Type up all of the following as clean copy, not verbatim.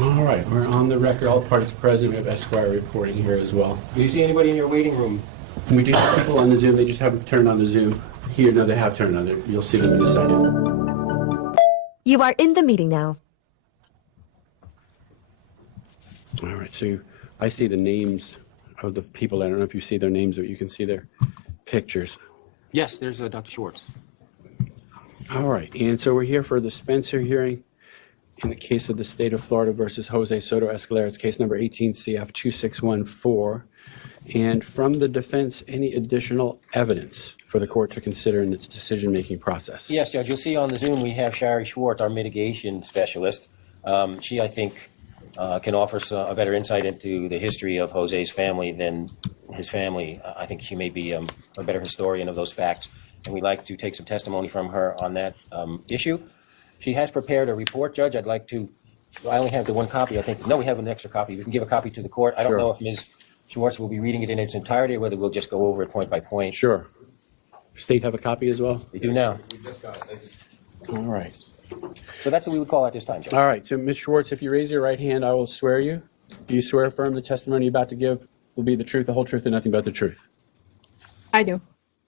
All right, we're on the record. All parties present. We have Esquire reporting here as well. Do you see anybody in your waiting room? We do have people on the Zoom. They just haven't turned on the Zoom. Here, no, they have turned on it. You'll see them in a second. You are in the meeting now. All right, so I see the names of the people. I don't know if you see their names, but you can see their pictures. Yes, there's Dr. Schwartz. All right, and so we're here for the Spencer hearing in the case of the state of Florida versus Jose Soto-Escalera. It's case number 18 CF 2614. And from the defense, any additional evidence for the court to consider in its decision-making process? Yes, Judge. You'll see on the Zoom we have Shari Schwartz, our mitigation specialist. She, I think, can offer a better insight into the history of Jose's family than his family. I think she may be a better historian of those facts, and we'd like to take some testimony from her on that issue. She has prepared a report, Judge. I only have the one copy, I think. No, we have an extra copy. We can give a copy to the court. I don't know if Ms. Schwartz will be reading it in its entirety or whether we'll just go over it point by point. Sure. State have a copy as well? We do now. We just got it. All right. So that's what we would call at this time, Judge. All right, so Ms. Schwartz, if you raise your right hand, I will swear you. Do you swear affirm the testimony you're about to give will be the truth, the whole truth, and nothing but the truth? I do.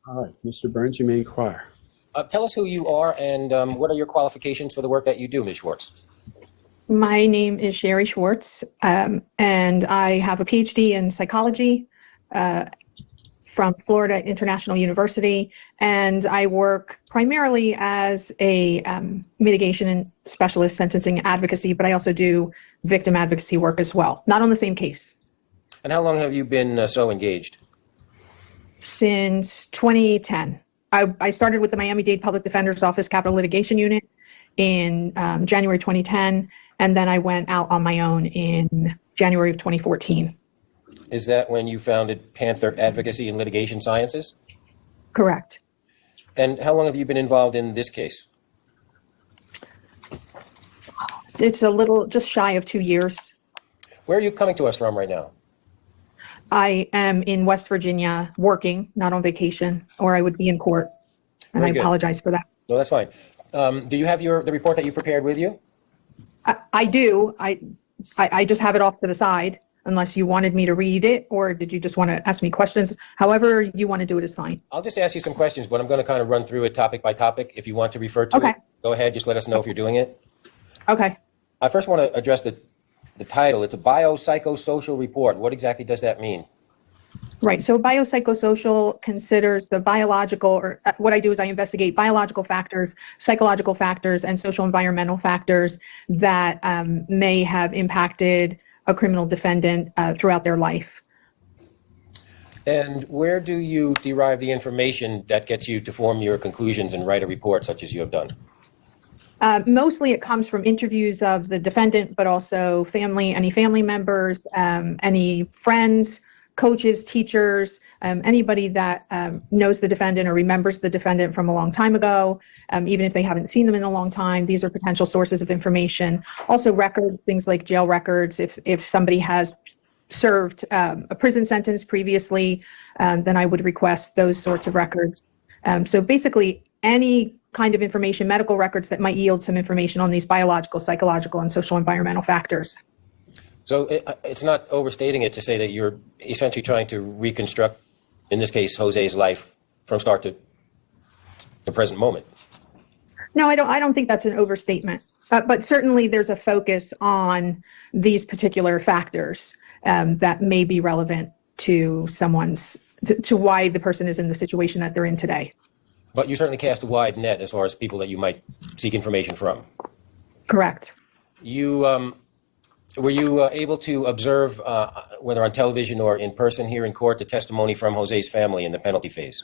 All right, Mr. Burns, you may inquire. Tell us who you are and what are your qualifications for the work that you do, Ms. Schwartz? My name is Sherry Schwartz, and I have a PhD in psychology from Florida International University, and I work primarily as a mitigation and specialist sentencing advocacy, but I also do victim advocacy work as well, not on the same case. And how long have you been so engaged? Since 2010. I started with the Miami-Dade Public Defender's Office Capital Litigation Unit in January 2010, and then I went out on my own in January of 2014. Is that when you founded Panther Advocacy and Litigation Sciences? Correct. And how long have you been involved in this case? It's a little, just shy of 2 years. Where are you coming to us from right now? I am in West Virginia working, not on vacation, or I would be in court. And Very I good. apologize for that. No, that's fine. Do you have the report that you prepared with you? I do. I just have it off to the side, unless you wanted me to read it, or did you just want to ask me questions? However you want to do it is fine. I'll just ask you some questions, but I'm going to kind of run through it topic by topic. If you want to refer to it, go ahead. Just let us know if you're doing it. Okay. I first want to address the title. It's a biopsychosocial report. What exactly does that mean? Right. So biopsychosocial considers the biological, or what I do is I investigate biological factors, psychological factors, and social environmental factors that may have impacted a criminal defendant throughout their life. And where do you derive the information that gets you to form your conclusions and write a report such as you have done? Mostly it comes from interviews of the defendant, but also family, any family members, any friends, coaches, teachers, anybody that knows the defendant or remembers the defendant from a long time ago, even if they haven't seen them in a long time. These are potential sources of information. Also records, things like jail records. If somebody has served a prison sentence previously, then I would request those sorts of records. So basically any kind of information, medical records that might yield some information on these biological, psychological, and social environmental factors. So it's not overstating it to say that you're essentially trying to reconstruct, in this case, Jose's life from start to the present moment. No, I don't think that's an overstatement. But certainly there's a focus on these particular factors that may be relevant to to why the person is in the situation that they're in today. But you certainly cast a wide net as far as people that you might seek information from. Correct. Were you able to observe, whether on television or in person here in court, the testimony from Jose's family in the penalty phase?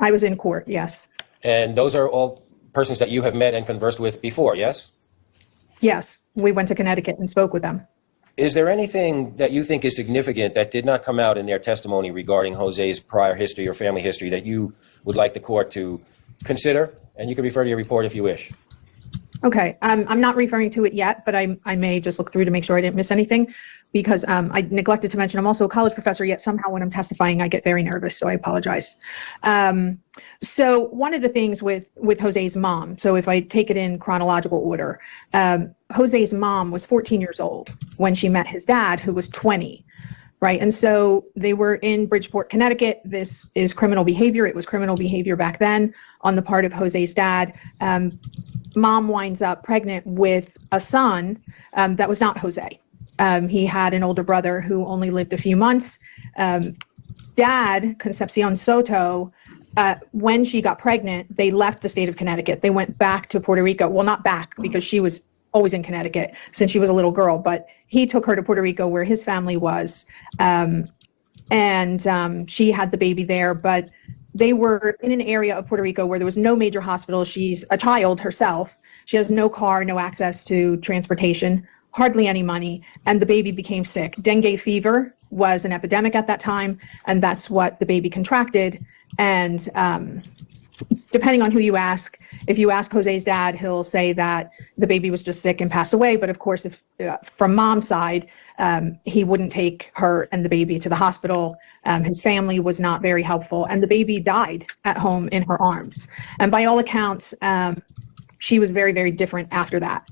I was in court, yes. And those are all persons that you have met and conversed with before, yes? Yes, we went to Connecticut and spoke with them. Is there anything that you think is significant that did not come out in their testimony regarding Jose's prior history or family history that you would like the court to consider? And you can refer to your report if you wish. Okay, I'm not referring to it yet, but I may just look through to make sure I didn't miss anything, because I neglected to mention I'm also a college professor, yet somehow when I'm testifying, I get very nervous, so I apologize. So one of the things with Jose's mom, so if I take it in chronological order, Jose's mom was 14 years old when she met his dad, who was 20. Right. And so they were in Bridgeport, Connecticut. This is criminal behavior. It was criminal behavior back then on the part of Jose's dad. Mom winds up pregnant with a son that was not Jose. He had an older brother who only lived a few months. Dad, Concepcion Soto, when she got pregnant, they left the state of Connecticut. They went back to Puerto Rico. Well, not back, because she was always in Connecticut since she was a little girl, but he took her to Puerto Rico where his family was. And she had the baby there, but they were in an area of Puerto Rico where there was no major hospital. She's a child herself. She has no car, no access to transportation, hardly any money, and the baby became sick. Dengue fever was an epidemic at that time, and that's what the baby contracted. And depending on who you ask, if you ask Jose's dad, he'll say that the baby was just sick and passed away. But of course, if from mom's side, he wouldn't take her and the baby to the hospital. His family was not very helpful, and the baby died at home in her arms. And by all accounts, she was very, very different after that.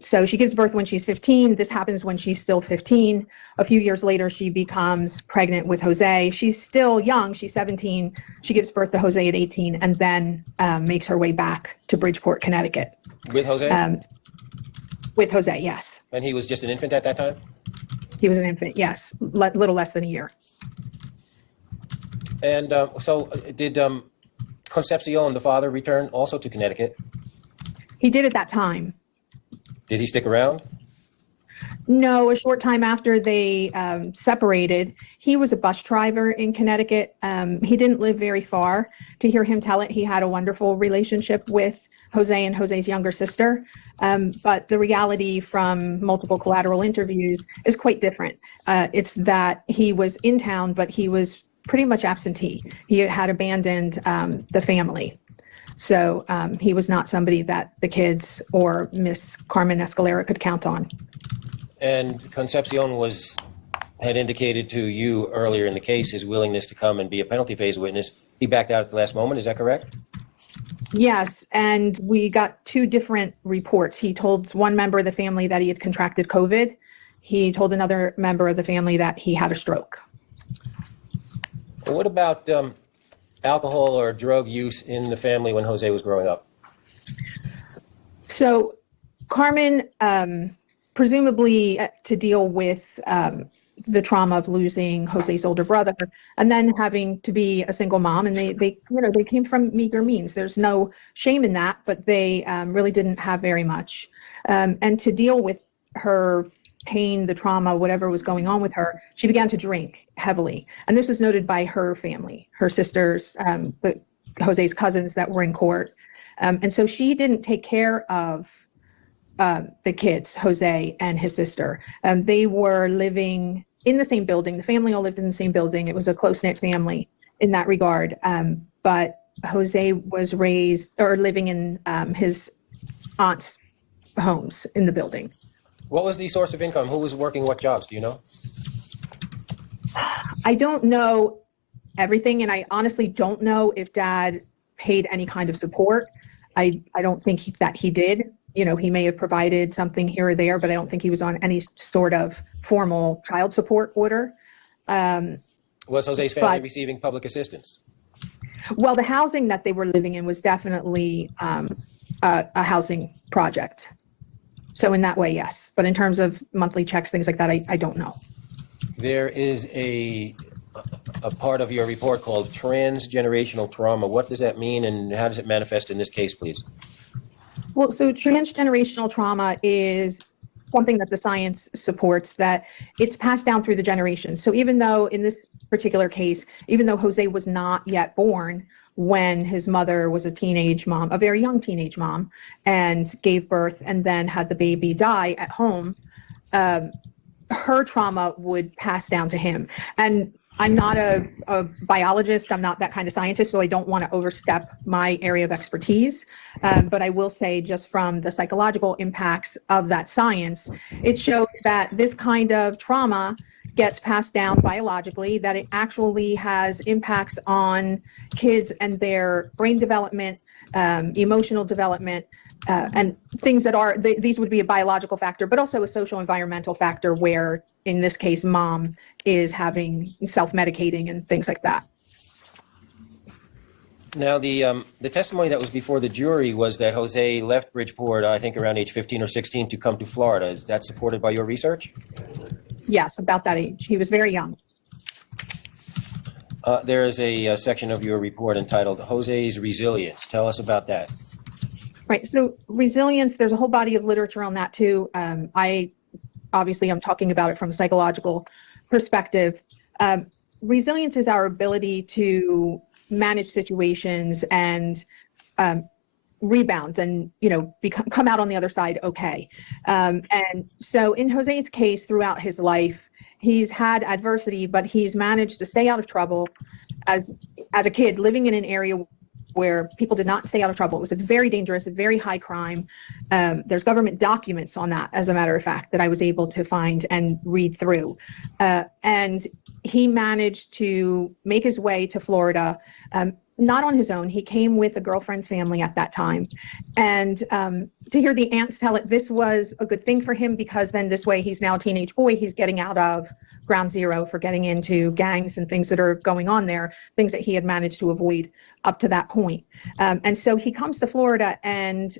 So she gives birth when she's 15. This happens when she's still 15. A few years later, she becomes pregnant with Jose. She's still young. She's 17. She gives birth to Jose at 18 and then makes her way back to Bridgeport, Connecticut. With Jose? With Jose, yes. And he was just an infant at that time? He was an infant, yes. Little less than a year. And so did Concepcion, the father, return also to Connecticut? He did at that time. Did he stick around? No, a short time after they separated, he was a bus driver in Connecticut. He didn't live very far. To hear him tell it, he had a wonderful relationship with Jose and Jose's younger sister. But the reality from multiple collateral interviews is quite different. It's that he was in town, but he was pretty much absentee. He had abandoned the family. So he was not somebody that the kids or Miss Carmen Escalera could count on. And Concepcion had indicated to you earlier in the case his willingness to come and be a penalty phase witness. He backed out at the last moment, is that correct? Yes, and we got two different reports. He told one member of the family that he had contracted COVID. He told another member of the family that he had a stroke. What about alcohol or drug use in the family when Jose was growing up? So Carmen, presumably to deal with the trauma of losing Jose's older brother and then having to be a single mom, and they came from meager means. There's no shame in that, but they really didn't have very much. And to deal with her pain, the trauma, whatever was going on with her, she began to drink heavily. And this was noted by her family, her sisters, Jose's cousins that were in court. And so she didn't take care of the kids, Jose and his sister. They were living in the same building. The family all lived in the same building. It was a close-knit family in that regard. But Jose was raised or living in his aunt's homes in the building. What was the source of income? Who was working what jobs? Do you know? I don't know everything, and I honestly don't know if Dad paid any kind of support. I don't think that he did. He may have provided something here or there, but I don't think he was on any sort of formal child support order. Was Jose's family receiving public assistance? Well, the housing that they were living in was definitely a housing project. So in that way, yes. But in terms of monthly checks, things like that, I don't know. There is a part of your report called transgenerational trauma. What does that mean, and how does it manifest in this case, please? Well, so transgenerational trauma is something that the science supports, that it's passed down through the generations. So even though in this particular case, even though Jose was not yet born when his mother was a teenage mom, a very young teenage mom, and gave birth and then had the baby die at home, her trauma would pass down to him. And I'm not a biologist. I'm not that kind of scientist, so I don't want to overstep my area of expertise. But I will say, just from the psychological impacts of that science, it shows that this kind of trauma gets passed down biologically, that it actually has impacts on kids and their brain development, emotional development, and things that are, these would be a biological factor, but also a social environmental factor where, in this case, mom is having self-medicating and things like that. Now, the testimony that was before the jury was that Jose left Bridgeport, I think around age 15 or 16, to come to Florida. Is that supported by your research? Yes, about that age. He was very young. There is a section of your report entitled Jose's Resilience. Tell us about that. Right. So resilience, there's a whole body of literature on that too. Obviously, I'm talking about it from a psychological perspective. Resilience is our ability to manage situations and rebound and, come out on the other side okay. And so in Jose's case, throughout his life, he's had adversity, but he's managed to stay out of trouble as a kid living in an area where people did not stay out of trouble. It was a very dangerous, a very high crime. There's government documents on that, as a matter of fact, that I was able to find and read through. And he managed to make his way to Florida, not on his own. He came with a girlfriend's family at that time. And to hear the aunts tell it, this was a good thing for him, because then this way he's now a teenage boy. He's getting out of ground zero for getting into gangs and things that are going on there, things that he had managed to avoid up to that point. And so he comes to Florida, and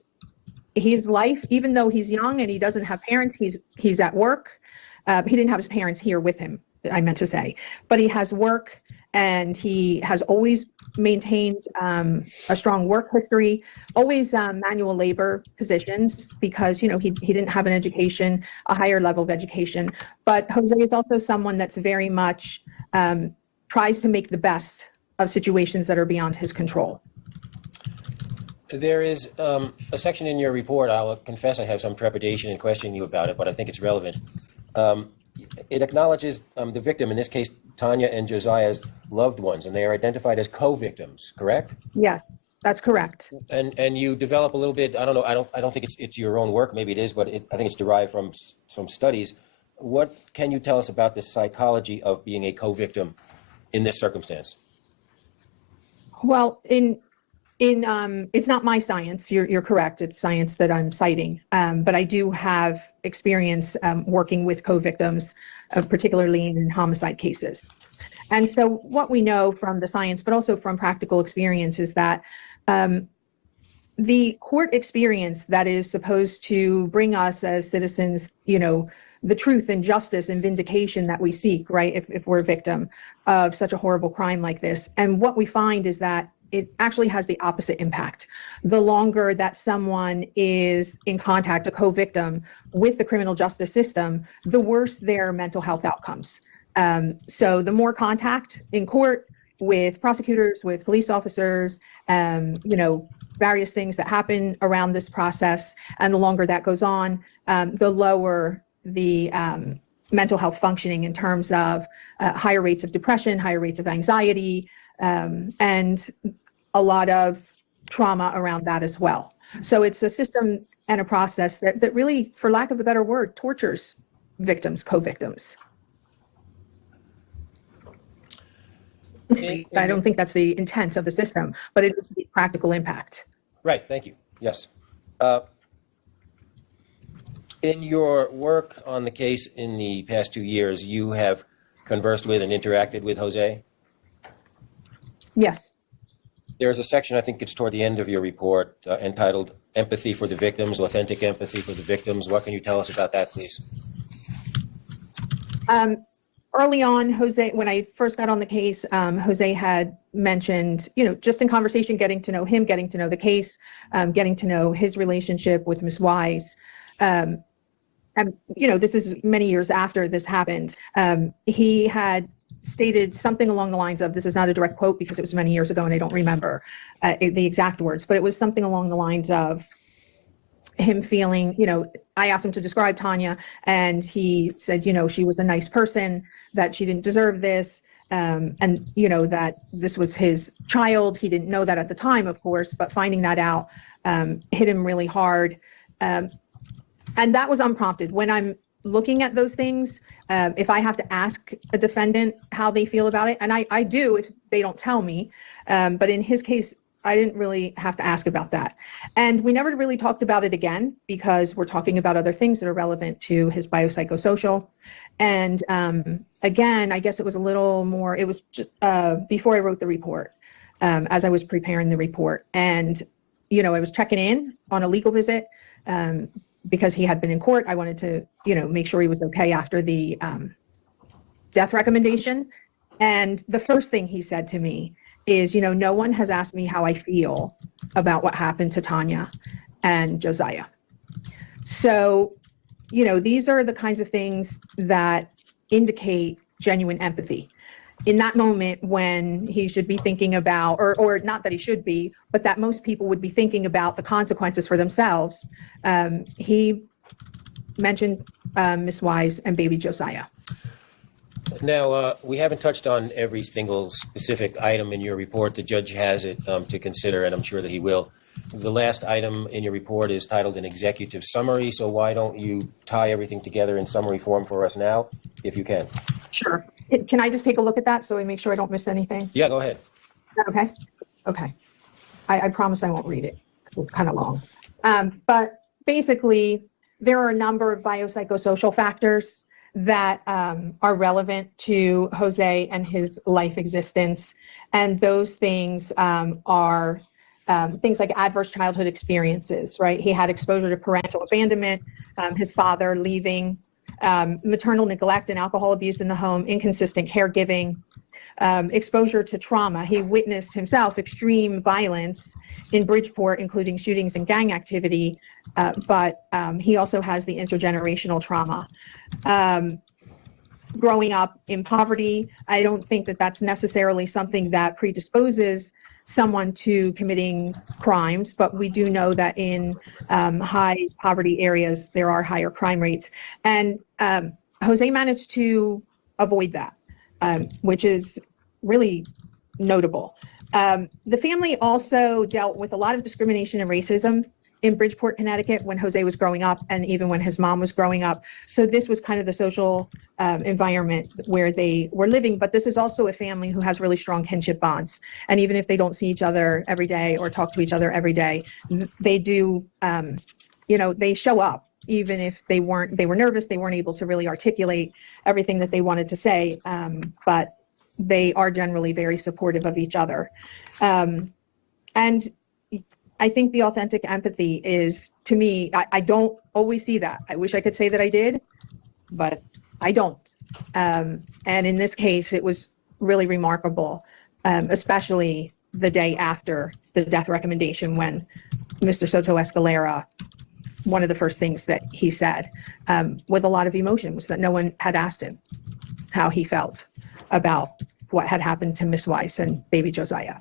his life, even though he's young and he doesn't have parents, he's at work. He didn't have his parents here with him, I meant to say, but he has work, and he has always maintained a strong work history, always manual labor positions, because he didn't have an education, a higher level of education. But Jose is also someone that's very much tries to make the best of situations that are beyond his control. There is a section in your report, I'll confess I have some trepidation in questioning you about it, but I think it's relevant. It acknowledges the victim, in this case, Tania and Josiah's loved ones, and they are identified as co-victims, correct? Yes, that's correct. And you develop a little bit, I don't know, I don't think it's your own work, maybe it is, but I think it's derived from studies. What can you tell us about the psychology of being a co-victim in this circumstance? Well, it's not my science. You're correct. It's science that I'm citing. But I do have experience working with co-victims, particularly in homicide cases. And so what we know from the science, but also from practical experience, is that the court experience that is supposed to bring us as citizens, the truth and justice and vindication that we seek, right, if we're a victim of such a horrible crime like this. And what we find is that it actually has the opposite impact. The longer that someone is in contact, a co-victim, with the criminal justice system, the worse their mental health outcomes. So the more contact in court with prosecutors, with police officers, various things that happen around this process, and the longer that goes on, the lower the mental health functioning in terms of higher rates of depression, higher rates of anxiety, and a lot of trauma around that as well. So it's a system and a process that really, for lack of a better word, tortures victims, co-victims. I don't think that's the intent of the system, but it is the practical impact. Right, thank you. Yes. In your work on the case in the past 2 years, you have conversed with and interacted with Jose? Yes. There's a section, I think it's toward the end of your report, entitled Empathy for the Victims, Authentic Empathy for the Victims. What can you tell us about that, please? Early on, Jose, when I first got on the case, Jose had mentioned, just in conversation, getting to know him, getting to know the case, getting to know his relationship with Ms. Wise. And, this is many years after this happened. He had stated something along the lines of, this is not a direct quote because it was many years ago and I don't remember the exact words, but it was something along the lines of him feeling, I asked him to describe Tania, and he said, she was a nice person, that she didn't deserve this. and that this was his child. He didn't know that at the time, of course, but finding that out hit him really hard. And that was unprompted. When I'm looking at those things, if I have to ask a defendant how they feel about it, and I do if they don't tell me, but in his case, I didn't really have to ask about that. And we never really talked about it again because we're talking about other things that are relevant to his biopsychosocial. And again, I guess it was a little more, it was before I wrote the report, as I was preparing the report. And, I was checking in on a legal visit because he had been in court. I wanted to, make sure he was okay after the death recommendation. And the first thing he said to me is, no one has asked me how I feel about what happened to Tania and Josiah. So, these are the kinds of things that indicate genuine empathy. In that moment when he should be thinking about, or not that he should be, but that most people would be thinking about the consequences for themselves, he mentioned Ms. Wise and baby Josiah. Now, we haven't touched on every single specific item in your report. The judge has it to consider, and I'm sure that he will. The last item in your report is titled an executive summary, so why don't you tie everything together in summary form for us now, if you can? Sure. Can I just take a look at that so I make sure I don't miss anything? Yeah, go ahead. Okay. Okay. I promise I won't read it because it's kind of long. But basically, there are a number of biopsychosocial factors that are relevant to Jose and his life existence. And those things are things like adverse childhood experiences, right? He had exposure to parental abandonment, his father leaving, maternal neglect and alcohol abuse in the home, inconsistent caregiving, exposure to trauma. He witnessed himself extreme violence in Bridgeport, including shootings and gang activity, but he also has the intergenerational trauma. Growing up in poverty, I don't think that that's necessarily something that predisposes someone to committing crimes, but we do know that in high poverty areas, there are higher crime rates. And Jose managed to avoid that, which is really notable. The family also dealt with a lot of discrimination and racism in Bridgeport, Connecticut when Jose was growing up and even when his mom was growing up. So this was kind of the social environment where they were living, but this is also a family who has really strong kinship bonds. And even if they don't see each other every day or talk to each other every day, they do, they show up. Even if they were nervous, they weren't able to really articulate everything that they wanted to say, but they are generally very supportive of each other. And I think the authentic empathy is, to me, I don't always see that. I wish I could say that I did, but I don't. And in this case, it was really remarkable, especially the day after the death recommendation when Mr. Soto-Escalera, one of the first things that he said with a lot of emotion was that no one had asked him how he felt about what had happened to Miss Wise and baby Josiah.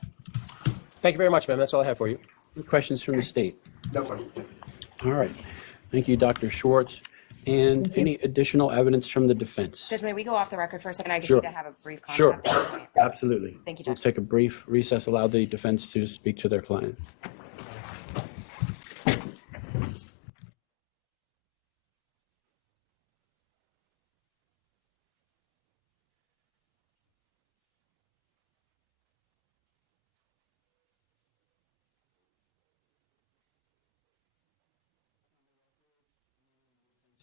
Thank you very much, ma'am. That's all I have for you. Any questions from the state? No questions. All right. Thank you, Dr. Schwartz. And any additional evidence from the defense? Judge, may we go off the record for a second? I just Sure. need to have a brief Sure. contact. Absolutely. Thank you, We'll Judge. take a brief recess, allow the defense to speak to their client.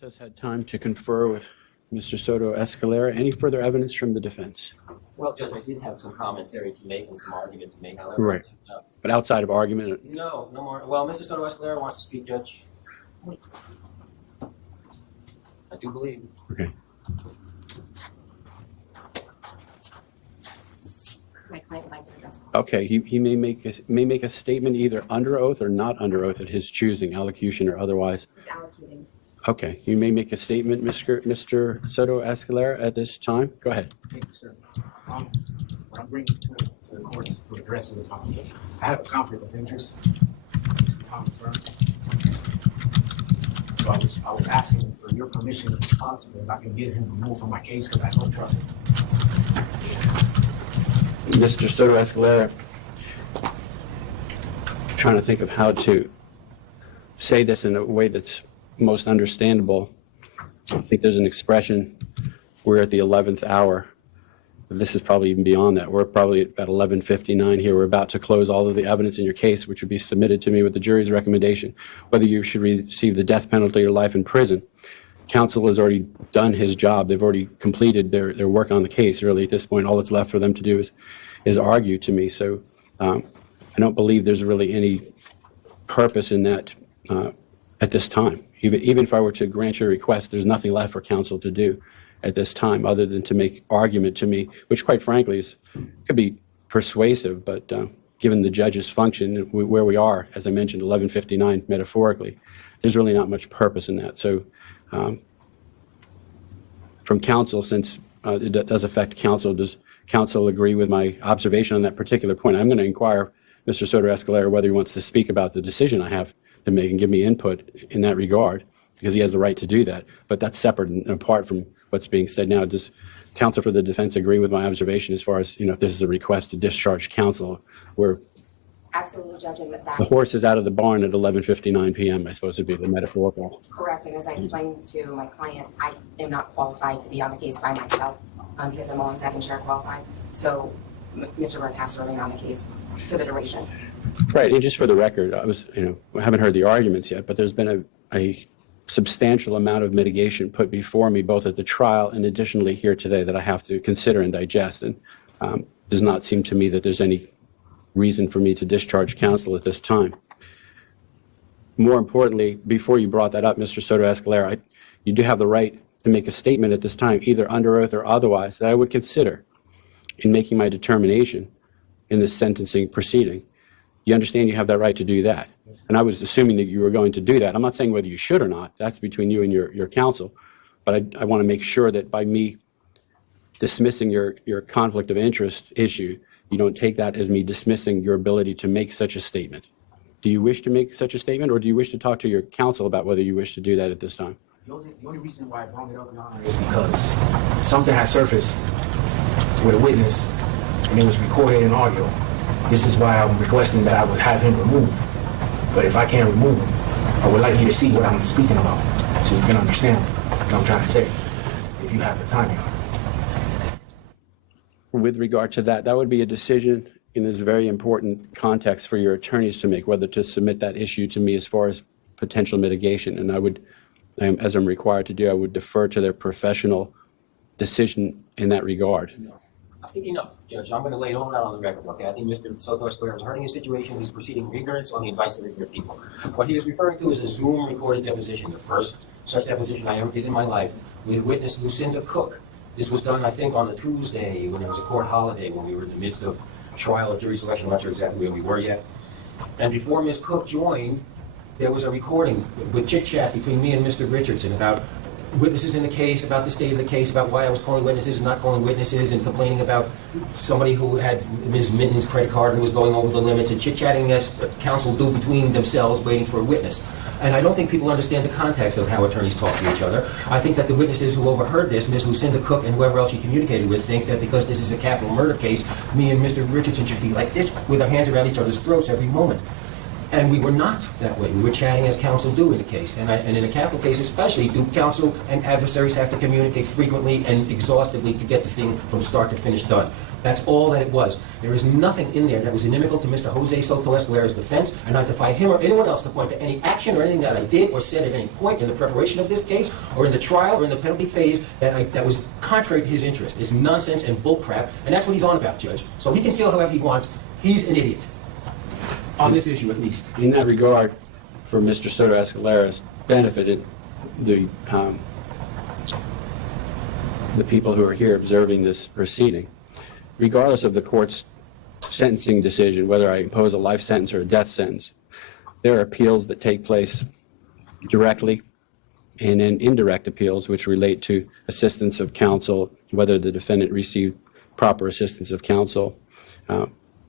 Has had time to confer with Mr. Soto-Escalera. Any further evidence from the defense? Well, Judge, I did have some commentary to make and some argument to make. However, Correct. But outside of argument, No more. Well, Mr. Soto-Escalera wants to speak, Judge. I do believe. okay. My client would like to address. Okay, he may make a statement either under oath or not under oath at his choosing, allocution or otherwise. He's allocating. Okay, you may make a statement, Mr. Soto-Escalera, at this time. Go ahead. Thank you, sir. What I'm bringing to the court is to address the topic. I have a conflict of interest. Thomas Burns. So So I was asking for your permission, if possible, if I can get him removed from my case because I don't trust him. Mr. Soto-Escalera, trying to think of how to say this in a way that's most understandable. I think there's an expression, we're at the 11th hour. This is probably even beyond that. We're probably at 11:59 here. We're about to close all of the evidence in your case, which would be submitted to me with the jury's recommendation, whether you should receive the death penalty or life in prison. Counsel has already done his job. They've already completed their work on the case. Really, at this point, all that's left for them to do is argue to me. So I don't believe there's really any purpose in that at this time. Even if I were to grant your request, there's nothing left for counsel to do at this time other than to make argument to me, which quite frankly could be persuasive, but given the judge's function, where we are, as I mentioned, 11:59 metaphorically, there's really not much purpose in that. So from counsel, since it does affect counsel, does counsel agree with my observation on that particular point? I'm going to inquire Mr. Soto-Escalera whether he wants to speak about the decision I have to make and give me input in that regard, because he has the right to do that. But that's separate and apart from what's being said now. Does counsel for the defense agree with my observation as far as, if this is a request to discharge counsel, where Absolutely, Judge, and that the horse is out of the barn at 11:59 p.m., I suppose would be the metaphorical. correct. And as I explained to my client, I am not qualified to be on the case by myself because I'm only second chair qualified. So Mr. Wirth has to remain on the case to the duration. Right, and just for the record, I haven't heard the arguments yet, but there's been a substantial amount of mitigation put before me, both at the trial and additionally here today, that I have to consider and digest. And does not seem to me that there's any reason for me to discharge counsel at this time. More importantly, before you brought that up, Mr. Soto-Escalera, you do have the right to make a statement at this time, either under oath or otherwise, that I would consider in making my determination in this sentencing proceeding. You understand you have that right to do that. And I was assuming that you were going to do that. I'm not saying whether you should or not. That's between you and your counsel. But I want to make sure that by me dismissing your conflict of interest issue, you don't take that as me dismissing your ability to make such a statement. Do you wish to make such a statement, or do you wish to talk to your counsel about whether you wish to do that at this time? The only reason why I brought it up, Your Honor, is because something has surfaced with a witness, and it was recorded in audio. This is why I'm requesting that I would have him removed. But if I can't remove him, I would like you to see what I'm speaking about, so you can understand what I'm trying to say, if you have the time, Your Honor. With regard to that, that would be a decision in this very important context for your attorneys to make, whether to submit that issue to me as far as potential mitigation. And I would, as I'm required to do, I would defer to their professional decision in that regard. I think enough, Judge. I'm going to lay it all out on the record, okay? I think Mr. Soto-Escalera is hurting his situation. He's proceeding rigorous on the advice of ignorant people. What he is referring to is a Zoom recorded deposition, the first such deposition I ever did in my life, with witness Lucinda Cook. This was done, I think, on the Tuesday when there was a court holiday, when we were in the midst of trial or jury selection. I'm not sure exactly where we were yet. And before Ms. Cook joined, there was a recording with chit-chat between me and Mr. Richardson about witnesses in the case, about the state of the case, about why I was calling witnesses and not calling witnesses, and complaining about somebody who had Ms. Minton's credit card and was going over the limits, and chit-chatting as counsel do between themselves waiting for a witness. And I don't think people understand the context of how attorneys talk to each other. I think that the witnesses who overheard this, Ms. Lucinda Cook and whoever else she communicated with, think that because this is a capital murder case, me and Mr. Richardson should be like this with our hands around each other's throats every moment. And we were not that way. We were chatting as counsel do in a case. And in a capital case especially, do counsel and adversaries have to communicate frequently and exhaustively to get the thing from start to finish done. That's all that it was. There is nothing in there that was inimical to Mr. Jose Soto-Escalera's defense, and I defy him or anyone else to point to any action or anything that I did or said at any point in the preparation of this case, or in the trial, or in the penalty phase that was contrary to his interest. It's nonsense and bullcrap, and that's what he's on about, Judge. So he can feel however he wants. He's an idiot. On this issue, at least. In that regard, for Mr. Soto-Escalera's benefit, the people who are here observing this proceeding, regardless of the court's sentencing decision, whether I impose a life sentence or a death sentence, there are appeals that take place directly, and then indirect appeals which relate to assistance of counsel, whether the defendant received proper assistance of counsel.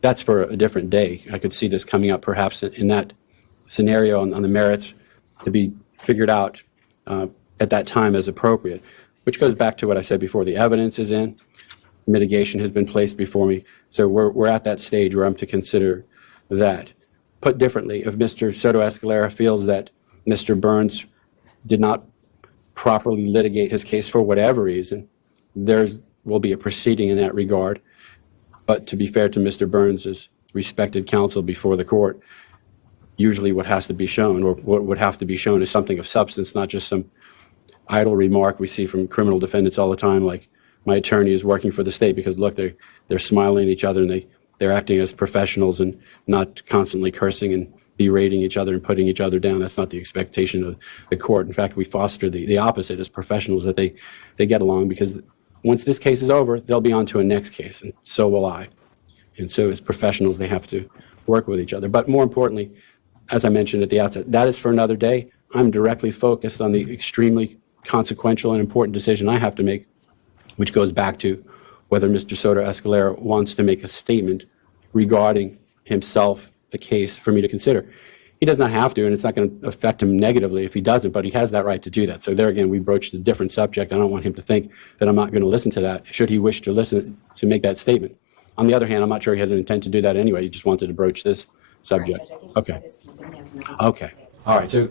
That's for a different day. I could see this coming up perhaps in that scenario on the merits to be figured out at that time as appropriate, which goes back to what I said before. The evidence is in, mitigation has been placed before me, so we're at that stage where I'm to consider that. Put differently, if Mr. Soto-Escalera feels that Mr. Burns did not properly litigate his case for whatever reason, there will be a proceeding in that regard. But to be fair to Mr. Burns' respected counsel before the court, usually what has to be shown, or what would have to be shown, is something of substance, not just some idle remark we see from criminal defendants all the time, like, my attorney is working for the state, because look, they're smiling at each other and they're acting as professionals and not constantly cursing and berating each other and putting each other down. That's not the expectation of the court. In fact, we foster the opposite as professionals, that they get along, because once this case is over, they'll be on to a next case, and so will I. And so as professionals, they have to work with each other. But more importantly, as I mentioned at the outset, that is for another day. I'm directly focused on the extremely consequential and important decision I have to make, which goes back to whether Mr. Soto-Escalera wants to make a statement regarding himself, the case, for me to consider. He does not have to, and it's not going to affect him negatively if he doesn't, but he has that right to do that. So there again, we broached a different subject. I don't want him to think that I'm not going to listen to that, should he wish to listen to make that statement. On the other hand, I'm not sure he has an intent to do that anyway. He just wanted to broach this subject. Judge, I think he Okay. said his piece and he has nothing Okay. to say at this All right. So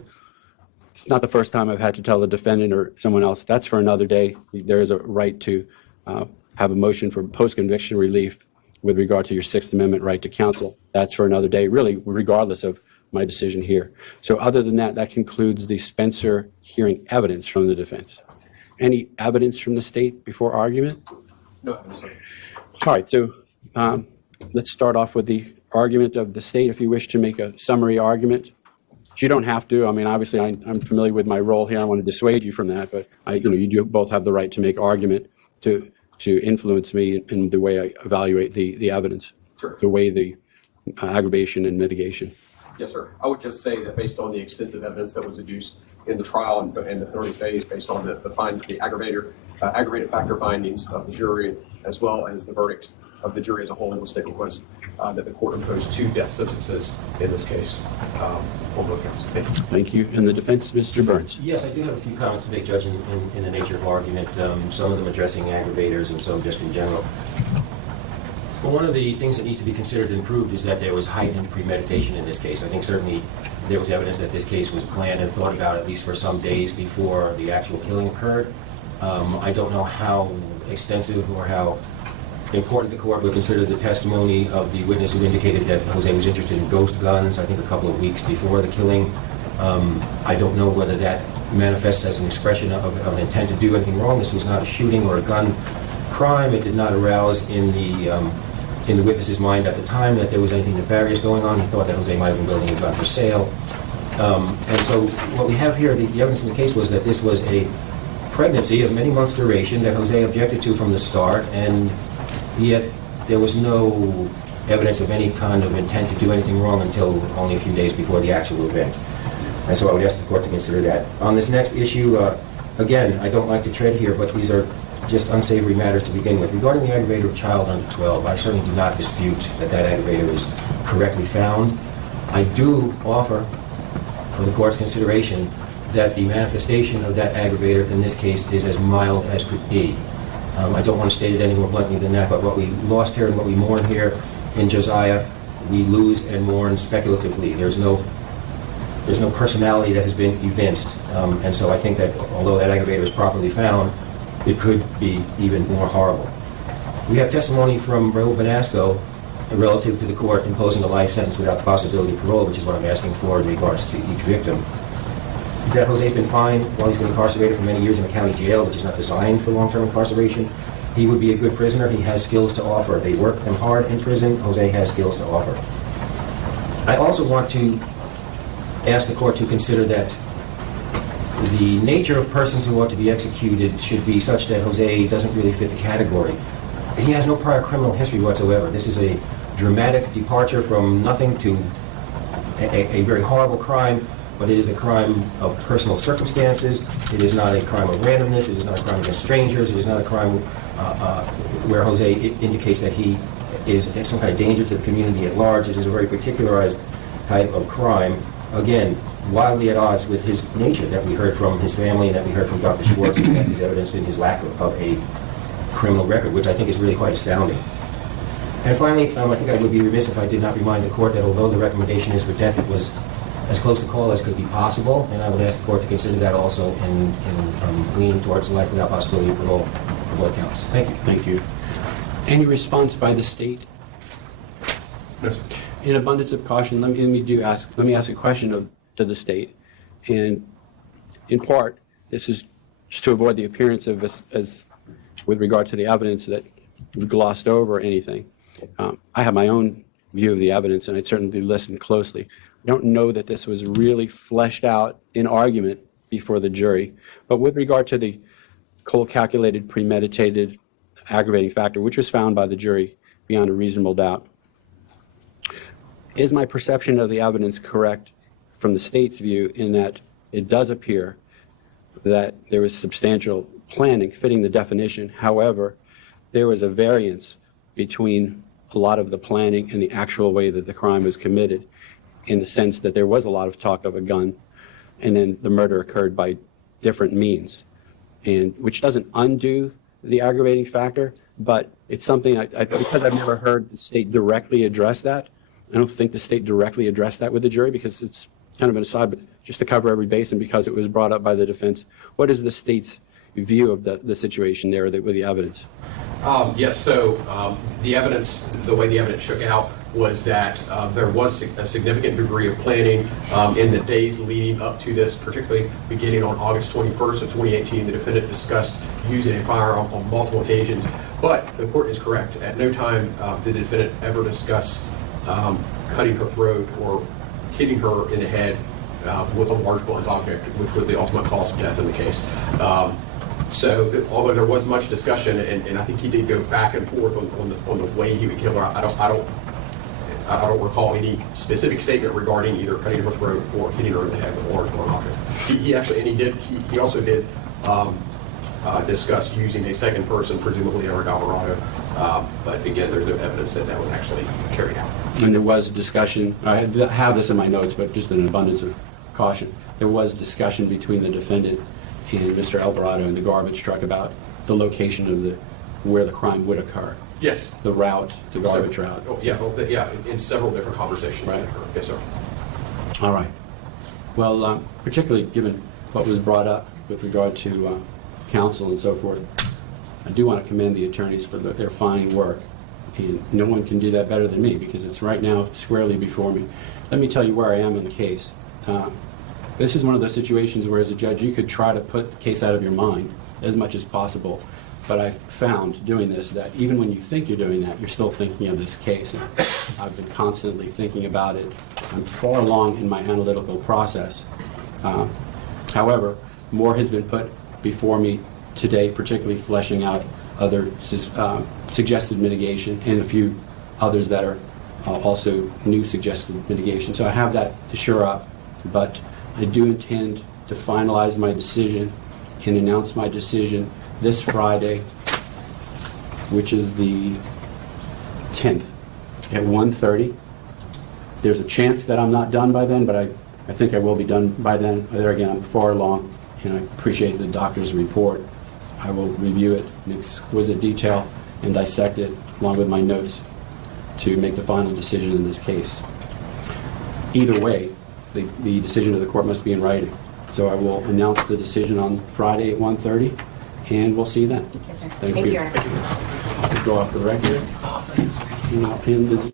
it's not the first time I've had to tell the defendant or someone else. That's for another day. There is a right to have a motion for post-conviction relief with regard to your Sixth Amendment right to counsel. That's for another day, really, regardless of my decision here. So other than that, that concludes the Spencer hearing evidence from the defense. Any evidence from the state before argument? No evidence, sir. All right. So let's start off with the argument of the state. If you wish to make a summary argument, but you don't have to. I mean, obviously, I'm familiar with my role here. I want to dissuade you from that, but you do both have the right to make argument to influence me in the way I evaluate the evidence, Sure. the way the aggravation and mitigation. Yes, sir. I would just say that based on the extensive evidence that was adduced in the trial and the penalty phase, based on the findings, the aggravated factor findings of the jury, as well as the verdicts of the jury as a whole, in the state request that the court impose 2 death sentences in this case on both counts. Thank you. Thank you. And the defense, Mr. Burns. Yes, I do have a few comments to make, Judge, in the nature of argument, some of them addressing aggravators and some just in general. Well, one of the things that needs to be considered and proved is that there was heightened premeditation in this case. I think certainly there was evidence that this case was planned and thought about at least for some days before the actual killing occurred. I don't know how extensive or how important the court would consider the testimony of the witness who indicated that Jose was interested in ghost guns, I think a couple of weeks before the killing. I don't know whether that manifests as an expression of an intent to do anything wrong. This was not a shooting or a gun crime. It did not arouse in the witness's mind at the time that there was anything nefarious going on. He thought that Jose might have been building a gun for sale. And so what we have here, the evidence in the case was that this was a pregnancy of many months' duration that Jose objected to from the start, and yet there was no evidence of any kind of intent to do anything wrong until only a few days before the actual event. And so I would ask the court to consider that. On this next issue, again, I don't like to tread here, but these are just unsavory matters to begin with. Regarding the aggravator of child under 12, I certainly do not dispute that that aggravator is correctly found. I do offer for the court's consideration that the manifestation of that aggravator in this case is as mild as could be. I don't want to state it any more bluntly than that, but what we lost here and what we mourn here in Josiah, we lose and mourn speculatively. There's no personality that has been evinced, and so I think that although that aggravator is properly found, it could be even more horrible. We have testimony from Raul Benasco relative to the court imposing a life sentence without the possibility of parole, which is what I'm asking for in regards to each victim. That Jose's been fined while he's been incarcerated for many years in a county jail, which is not designed for long-term incarceration. He would be a good prisoner. He has skills to offer. They work them hard in prison. Jose has skills to offer. I also want to ask the court to consider that the nature of persons who ought to be executed should be such that Jose doesn't really fit the category. He has no prior criminal history whatsoever. This is a dramatic departure from nothing to a very horrible crime, but it is a crime of personal circumstances. It is not a crime of randomness. It is not a crime against strangers. It is not a crime where Jose indicates that he is some kind of danger to the community at large. It is a very particularized type of crime. again, wildly at odds with his nature that we heard from his family and that we heard from Dr. Schwartz, and that is evidenced in his lack of a criminal record, which I think is really quite astounding. And finally, I think I would be remiss if I did not remind the court that although the recommendation is for death, it was as close a call as could be possible, and I would ask the court to consider that also in leaning towards life without possibility of parole for both counts. Thank you. Thank you. Any response by the state? No, sir. In abundance of caution, let me ask a question to the state, and in part, this is just to avoid the appearance of as with regard to the evidence that we glossed over anything. I have my own view of the evidence, and I certainly listened closely. I don't know that this was really fleshed out in argument before the jury, but with regard to the cold calculated, premeditated, aggravating factor, which was found by the jury beyond a reasonable doubt, is my perception of the evidence correct from the state's view in that it does appear that there was substantial planning fitting the definition? However, there was a variance between a lot of the planning and the actual way that the crime was committed, in the sense that there was a lot of talk of a gun, and then the murder occurred by different means, and which doesn't undo the aggravating factor, but it's something because I've never heard the state directly address that. I don't think the state directly addressed that with the jury because it's kind of an aside, but just to cover every base and because it was brought up by the defense, what is the state's view of the situation there with the evidence? Yes, so the evidence, the way the evidence shook out was that there was a significant degree of planning in the days leading up to this, particularly beginning on August 21st of 2018. The defendant discussed using a firearm on multiple occasions, but the court is correct. At no time did the defendant ever discuss cutting her throat or hitting her in the head with a large blunt object, which was the ultimate cause of death in the case. So, although there was much discussion, and I think he did go back and forth on the way he would kill her, I don't recall any specific statement regarding either cutting her throat or hitting her in the head with a large blunt object. He also did discuss using a second person, presumably Eric Alvarado, but again, there's no evidence that was actually carried out. And there was discussion, I have this in my notes, but just in an abundance of caution, there was discussion between the defendant and Mr. Alvarado in the garbage truck about the location of where the crime would occur. Yes. The route, the garbage route. Oh, yeah, in several different conversations. Right. Yes, sir. All right. Well, particularly given what was brought up with regard to counsel and so forth, I do want to commend the attorneys for their fine work. And no one can do that better than me because it's right now squarely before me. Let me tell you where I am in the case. This is one of those situations where, as a judge, you could try to put the case out of your mind as much as possible. But I've found doing this that even when you think you're doing that, you're still thinking of this case. And I've been constantly thinking about it. I'm far along in my analytical process. However, more has been put before me today, particularly fleshing out other suggested mitigation and a few others that are also new suggested mitigation. So I have that to shore up, but I do intend to finalize my decision and announce my decision this Friday, which is the 10th at 1:30. There's a chance that I'm not done by then, but I think I will be done by then. There again, I'm far along, and I appreciate the doctor's report. I will review it in exquisite detail and dissect it along with my notes to make the final decision in this case. Either way, the decision of the court must be in writing. So I will announce the decision on Friday at 1:30, and we'll see you then. Yes, sir. Thank Thank you. you, Your Honor. Go off the record. And I'll end this.